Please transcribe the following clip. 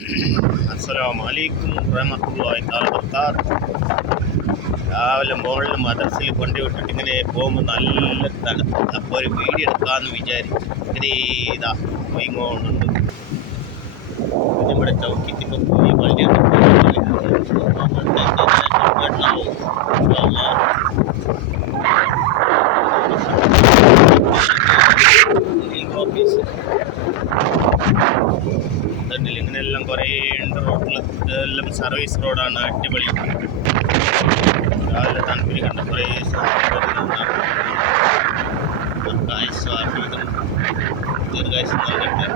അസ്സലാമു അലൈക്കും വറഹ്മത്തുള്ളാഹി തആല വബറകാതുഹു. രാവിലെ മോളിൽ മദ്രസയിൽ കൊണ്ടുവിട്ടിട്ട് ഇങ്ങനെ പോകുമ്പോൾ നല്ല തണുപ്പ്. അപ്പോൾ ഒരു വീഡിയോ എടുക്കാമെന്ന് വിചാരിച്ചു. ഇങ്ങനെ ഇതാ പോയിങ്ങോണ്ടുണ്ട്. നമ്മുടെ ചൗക്കിത്തിപ്പോൾ പുതിയ പള്ളിയാണ്. ഓഫീസ് ഇങ്ങനെയെല്ലാം കുറേ ഉണ്ട് റോഡിൽ. ഇതെല്ലാം സർവീസ് റോഡാണ്. അടിപൊളി. രാവിലെ തണുപ്പിൽ കണ്ട കുറേ ദീർഘായുസ് നൽകട്ടെ.